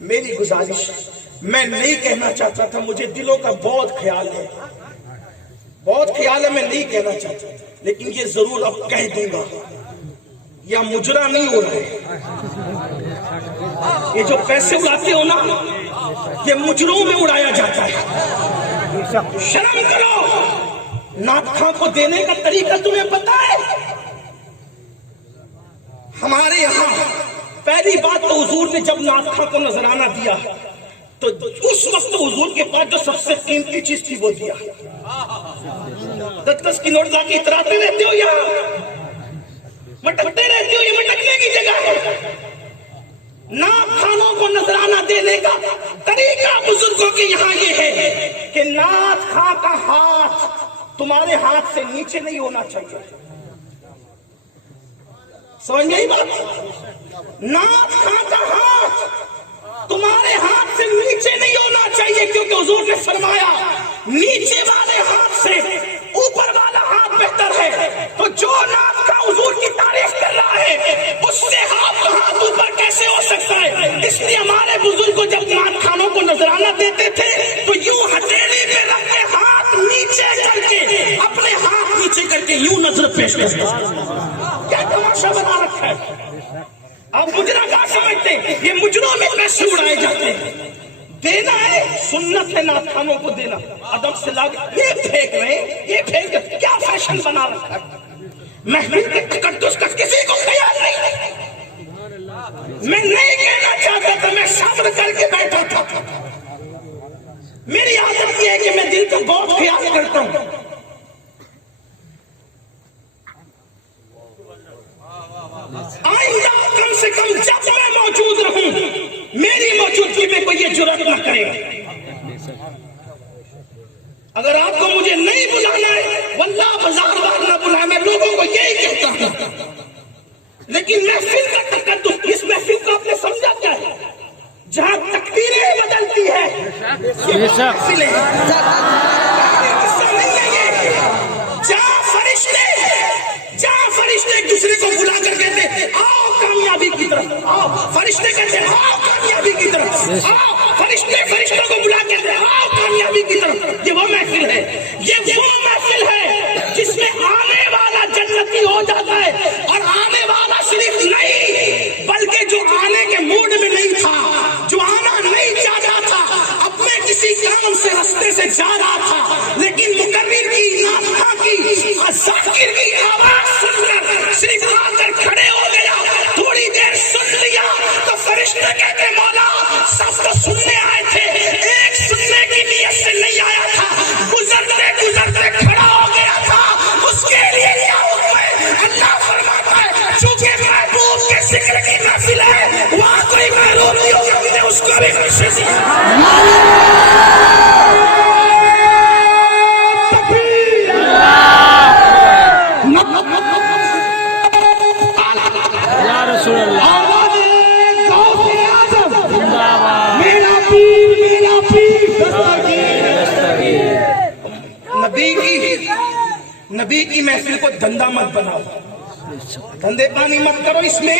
میری گزارش میں نہیں کہنا چاہتا تھا، مجھے دلوں کا بہت خیال ہے، میں نہیں کہنا چاہتا، لیکن یہ ضرور اب کہہ دوں گا، یا مجرا نہیں ہو رہے، یہ جو پیسے اڑاتے ہو نا، یہ مجروں میں اڑایا جاتا ہے۔ شرم کرو، نعت خواں کو دینے کا طریقہ تمہیں پتا ہے؟ ہمارے یہاں پہلی بات تو حضور نے جب نعت خواں کو نذرانہ دیا تو اس وقت حضور کے پاس جو سب سے قیمتی چیز تھی وہ دیا۔ 10 کی نوٹ لا کے اتراتے رہتے ہو، یہاں مٹکتے رہتے ہو، یہ مٹکنے کی جگہ ہے۔ نعت خانوں کو نذرانہ دینے کا طریقہ بزرگوں کے یہاں یہ ہے کہ نعت خواں کا ہاتھ تمہارے ہاتھ سے نیچے نہیں ہونا چاہیے۔ سمجھ نہیں بات؟ نعت خواں کا ہاتھ تمہارے ہاتھ سے نیچے نہیں ہونا چاہیے، کیونکہ حضور نے فرمایا نیچے والے ہاتھ سے اوپر والا ہاتھ بہتر ہے۔ تو جو نعت خواں حضور کی تعریف کر رہا ہے اس سے ہاتھ اوپر کیسے ہو سکتا ہے؟ اس لیے ہمارے بزرگ جب نعت خانوں کو نذرانہ دیتے تھے تو یوں ہتھیلی پہ رکھ کے ہاتھ نیچے کر کے، اپنے ہاتھ نیچے کر کے یوں نظر پیش کرتے۔ کیا تماشا بنا رکھا ہے؟ آپ مجرا کیا سمجھتے ہیں؟ یہ مجروں میں پیسے اڑائے جاتے ہیں۔ دینا ہے، سنت ہے نعت خانوں کو دینا، ادب سے لا کے یہ پھینک رہے ہیں، یہ پھینک رہے، کیا فیشن بنا رکھا ہے؟ محفل کے تقدس کا کسی کو خیال نہیں۔ میں نہیں کہنا چاہتا تھا، میں صبر کر کے بیٹھا تھا۔ میری عادت یہ ہے کہ میں دل کا بہت خیال کرتا ہوں۔ آئندہ کم سے کم جب میں موجود رہوں میری موجودگی میں کوئی یہ جرات نہ کرے۔ اگر آپ کو مجھے نہیں بلانا ہے واللہ بازار بار نہ بلائے، میں لوگوں کو یہی کہتا ہوں۔ لیکن محفل کا تقدس، اس محفل کو آپ نے سمجھا کیا ہے؟ جہاں تقدیریں بدلتی ہے یہ محفل ہے، قصہ نہیں ہے یہ۔ جہاں فرشتے ایک دوسرے کو بلا کر کہتے ہیں آؤ کامیابی کی طرف، آؤ فرشتے کہتے ہیں آؤ کامیابی کی طرف، آؤ فرشتوں کو بلا کہتے ہیں آؤ کامیابی کی طرف، یہ وہ محفل ہے، یہ وہ محفل ہے جس میں آنے والا جنتی ہو جاتا ہے، اور آنے والا صرف نہیں بلکہ جو آنے کے موڈ میں نہیں تھا، جو آنا نہیں چاہتا تھا، اپنے کسی کام سے رستے سے جا رہا تھا، لیکن مقرر کی نعت خواں کی ذاکر کی آواز سن کر صرف آ کر کھڑے ہو گیا، تھوڑی دیر سن لیا تو فرشتے کہتے مولا سب تو سننے آئے تھے، ایک سننے کی نیت سے نہیں آیا تھا، گزرتے گزرتے کھڑا ہو گیا تھا، اس کے لیے کیا حکم ہے؟ اللہ فرماتا ہے چونکہ محبوب کے ذکر کی محفل ہے وہاں کوئی محروم نہیں ہوگا، میں نے اس کو بھی خوشی دی۔ نبی کی محفل کو دھندا مت بناؤ، دھندے پانی مت کرو، اس میں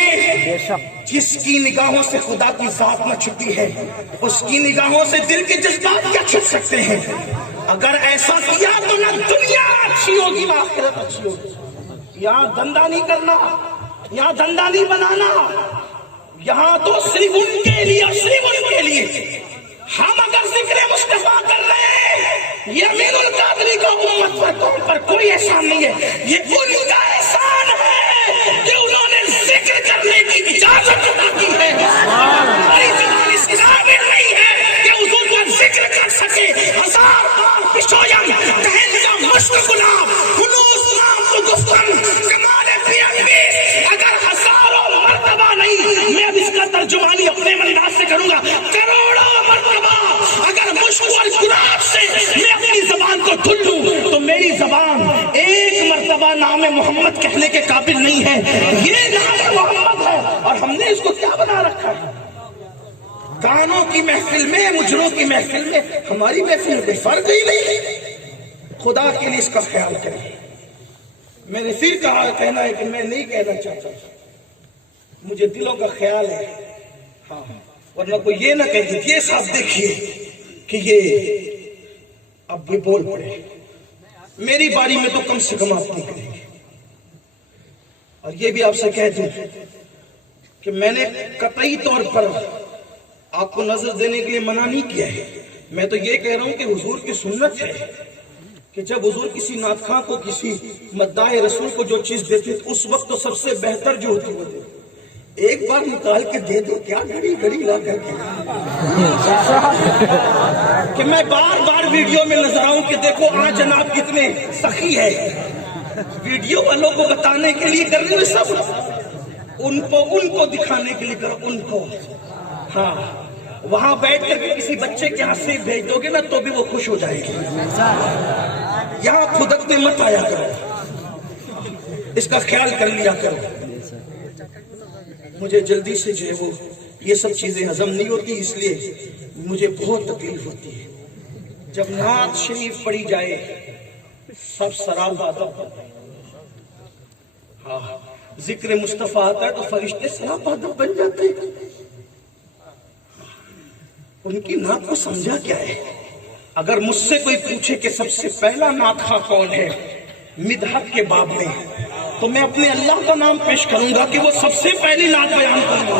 جس کی نگاہوں سے خدا کی ذات نہ چھپی ہے اس کی نگاہوں سے دل کے جذبات کیا چھپ سکتے ہیں؟ اگر ایسا کیا تو نہ دنیا اچھی ہوگی نہ آخرت اچھی ہوگی۔ یہاں دھندا نہیں کرنا، یہاں دھندا نہیں بنانا، یہاں تو صرف ان کے لیے، صرف ان کے لیے۔ ہم اگر ذکر مصطفیٰ کر رہے ہیں یہ امین القادری کا امت پر کوئی احسان نہیں ہے، یہ ان کا احسان ہے کہ انہوں نے ذکر کرنے کی اجازت عطا کی ہے۔ ہماری زبان اس قابل نہیں ہے کہ حضور کا ذکر کر سکے، 1000 بار پشویم دہن کا مشک گلاب خلوص نام تو گفتن کمال پیانویس، اگر 1000 مرتبہ نہیں، میں اب اس کا ترجمانی اپنے انداز سے کروں گا، کروڑوں مرتبہ اگر مشک اور گلاب سے میں اپنی زبان کو دھل لوں تو میری زبان ایک مرتبہ نام محمد کہنے کے قابل نہیں ہے۔ یہ نام محمد ہے اور ہم نے اس کو کیا بنا رکھا ہے؟ گانوں کی محفل میں، مجروں کی محفل میں، ہماری محفل میں فرق ہی نہیں۔ خدا کے لیے اس کا خیال کریں۔ میں نے پھر کہنا ہے کہ میں نہیں کہنا چاہتا، مجھے دلوں کا خیال ہے۔ ہاں ورنہ کوئی یہ نہ کہے یہ صاحب دیکھیے کہ یہ اب بھی بول پڑے، میری باری میں تو کم سے کم آپ نہیں کریں گے۔ اور یہ بھی آپ سے کہہ دوں کہ میں نے قطعی طور پر آپ کو نظر دینے کے لیے منع نہیں کیا ہے، میں تو یہ کہہ رہا ہوں کہ حضور کی سنت ہے کہ جب حضور کسی نعت خواں کو، کسی مداح رسول کو جو چیز دیتے اس وقت تو سب سے بہتر جو ہوتی وہ دیتے، ایک بار نکال کے دے دو، کیا گھڑی گھڑی لا کر کے کہ میں بار بار ویڈیو میں نظر آؤں کہ دیکھو آج جناب کتنے سخی ہے، ویڈیو والوں کو بتانے کے لیے کر رہے ہو سب، ان کو دکھانے کے لیے کرو، ان کو۔ ہاں وہاں بیٹھ کر کے کسی بچے کے ہاتھ سے بھیج دو گے نا تو بھی وہ خوش ہو جائے گی، یہاں خودکتے مت آیا کرو، اس کا خیال کر لیا کرو۔ مجھے جلدی سے جو ہے وہ یہ سب چیزیں ہضم نہیں ہوتی، اس لیے مجھے بہت تکلیف ہوتی ہے جب نعت شریف پڑھی جائے سب سراب ادب، ہاں ذکر مصطفیٰ آتا ہے تو فرشتے سراب ادب بن جاتے ہیں۔ ان کی نعت کو سمجھا کیا ہے؟ اگر مجھ سے کوئی پوچھے کہ سب سے پہلا نعت خواں کون ہے مدحت کے باب میں، تو میں اپنے اللہ کا نام پیش کروں گا کہ وہ سب سے پہلی نعت بیان کروں گا،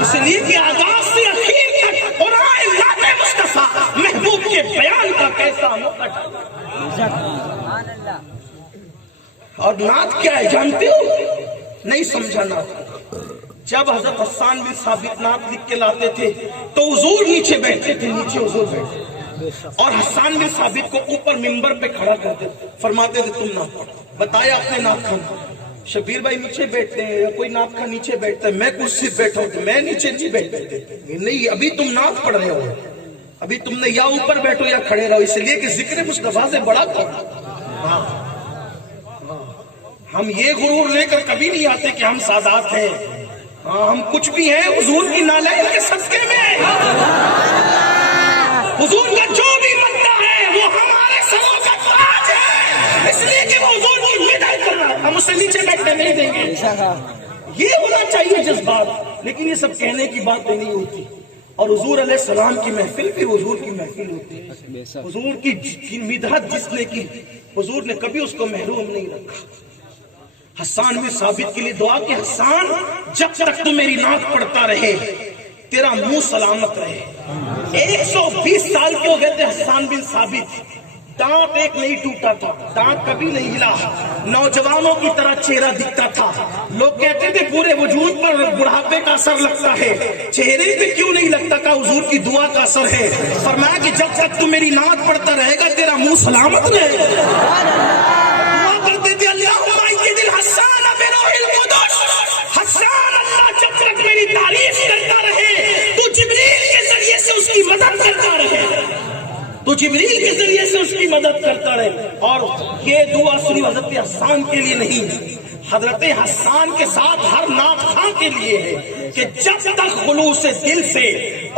اس لیے کہ آغاز سے اخیر تک قرآن نعت مصطفیٰ محبوب کے بیان کا کیسا موقع۔ اور نعت کیا ہے جانتے ہو؟ نہیں سمجھا نعت۔ جب حضرت حسان بن ثابت نعت لکھ کے لاتے تھے تو حضور نیچے بیٹھتے تھے، نیچے حضور بیٹھتے، اور حسان بن ثابت کو اوپر منبر پہ کھڑا کرتے، فرماتے تھے تم نعت پڑھو۔ بتایا اپنے نعت خواں، شبیر بھائی نیچے بیٹھتے ہیں یا کوئی نعت خواں نیچے بیٹھتا ہے، میں کرسی پہ بیٹھا ہوں، میں نیچے نہیں بیٹھتے، نہیں ابھی تم نعت پڑھ رہے ہو، ابھی تم نے یا اوپر بیٹھو یا کھڑے رہو، اس لیے کہ ذکر مصطفیٰ سے بڑا کون۔ ہم یہ غرور لے کر کبھی نہیں آتے کہ ہم سادات ہیں، ہاں ہم کچھ بھی ہیں حضور کی نالین کے صدقے میں، حضور کا جو بھی بنتا ہے وہ ہمارے سروں کا تاج ہے، اس لیے کہ وہ حضور کی مدد کر رہا ہے، ہم اسے نیچے بیٹھنے نہیں دیں گے۔ یہ ہونا چاہیے جذبات، لیکن یہ سب کہنے کی باتیں نہیں ہوتی۔ اور حضور علیہ السلام کی محفل پھر حضور کی محفل ہوتی ہے، حضور کی مدحت جس نے کی حضور نے کبھی اس کو محروم نہیں رکھا۔ حسان بن ثابت کے لیے دعا کہ حسان جب تک تو میری نعت پڑھتا رہے تیرا منہ سلامت رہے۔ 120 سال کے ہو گئے تھے حسان بن ثابت، دانت ایک نہیں ٹوٹا تھا، دانت کبھی نہیں ہلا، نوجوانوں کی طرح چہرہ دکھتا تھا، لوگ کہتے تھے پورے وجود پر بڑھاپے کا اثر لگتا ہے، چہرے پہ کیوں نہیں لگتا کہ حضور کی دعا کا اثر ہے۔ فرمایا کہ جب تک تو میری نعت پڑھتا رہے گا تیرا منہ سلامت رہے گا۔ دعا کرتے تھے اللہم ایدل حسان بروح القدس، حسان اللہ جب تک میری تعریف کرتا رہے تو جبریل کے ذریعے سے اس کی مدد کرتا رہے، تو جبریل کے ذریعے سے اس کی مدد کرتا رہے۔ اور یہ دعا صرف حضرت حسان کے لیے نہیں، حضرت حسان کے ساتھ ہر نعت خواں کے لیے ہے کہ جب تک خلوص دل سے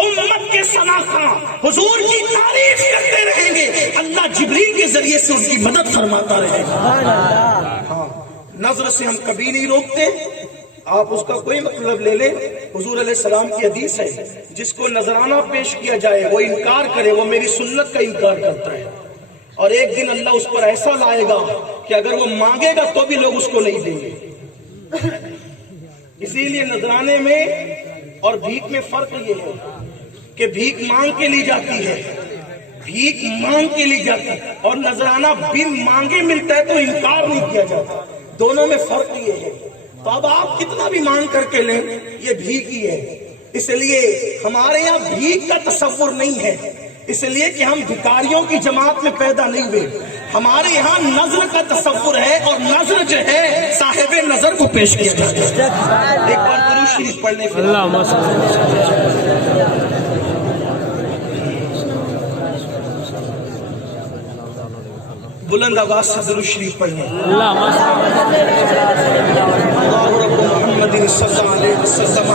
امت کے ثنا خواں حضور کی تعریف کرتے رہیں گے اللہ جبریل کے ذریعے سے ان کی مدد فرماتا رہے گا۔ ہاں نظر سے ہم کبھی نہیں روکتے، آپ اس کا کوئی مطلب لے لیں، حضور علیہ السلام کی حدیث ہے جس کو نذرانہ پیش کیا جائے وہ انکار کرے وہ میری سنت کا انکار کرتا ہے، اور ایک دن اللہ اس پر ایسا لائے گا کہ اگر وہ مانگے گا تو بھی لوگ اس کو نہیں دیں گے۔ اسی لیے نذرانے میں اور بھیک میں فرق یہ ہے کہ بھیک مانگ کے لی جاتی ہے، بھیک مانگ کے لی جاتی ہے، اور نذرانہ بن مانگے ملتا ہے تو انکار نہیں کیا جاتا، دونوں میں فرق یہ ہے۔ تو اب آپ کتنا بھی مانگ کر کے لیں یہ بھیک ہی ہے، اس لیے ہمارے یہاں بھیک کا تصور نہیں ہے، اس لیے کہ ہم بھکاریوں کی جماعت میں پیدا نہیں ہوئے، ہمارے یہاں نظر کا تصور ہے، اور نظر جو ہے صاحب نظر کو پیش کیا جاتا ہے۔ ایک بار درود شریف پڑھ لیں۔ بلند آواز سے درود شریف پڑھ لیں۔ اللہ رب محمد صلی اللہ علیہ وسلم۔